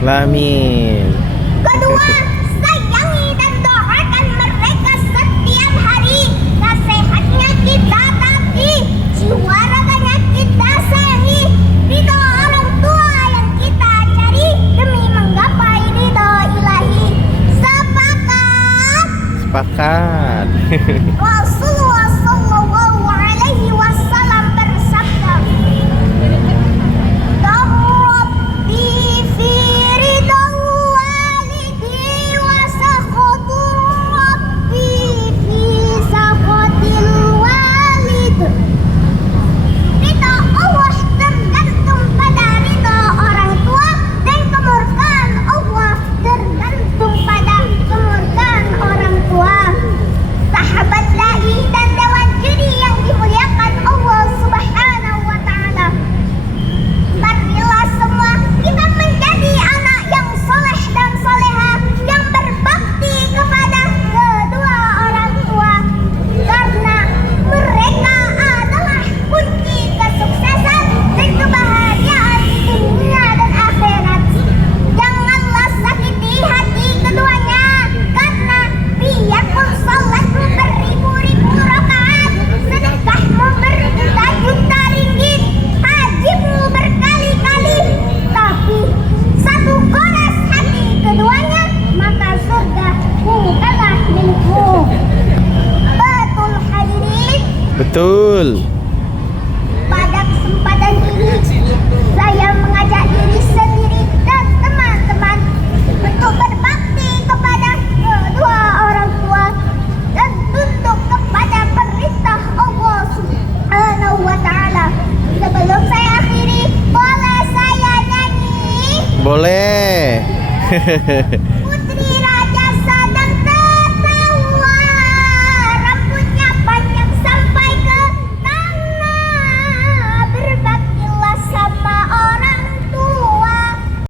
Amin. Kedua, sayangi dan doakan mereka setiap hari. Nasihatnya kita taati, jiwa raganya kita sayangi. Ridho orang tua yang kita cari demi menggapai ridho ilahi. Sepakat. Sepakat. Rasulullah Shallallahu Alaihi Wasallam bersabda, "Rabbi fi ridha walidi wa sakhatur Rabbi fi sakhatil walid." Ridha Allah tergantung pada ridha orang tua dan kemurkaan Allah tergantung pada kemurkaan orang tua. Sahabat dai dan dewan juri yang dimuliakan Allah Subhanahu wa taala. Marilah semua kita menjadi anak yang soleh dan soleha yang berbakti kepada kedua orang tua, karena mereka adalah kunci kesuksesan dan kebahagiaan di dunia dan akhirat. Janganlah sakiti hati keduanya, karena biarpun salatmu beribu-ribu rakaat, sedekahmu berjuta-juta ringgit, hajimu berkali-kali, tapi satu gores hati keduanya, maka surga bukanlah milikmu. Betul hadirin. Betul. Pada kesempatan ini, saya mengajak diri sendiri dan teman-teman untuk berbakti kepada kedua orang tua dan tunduk kepada perintah Allah Subhanahu wa taala. Sebelum saya akhiri, boleh saya nyanyi? Boleh.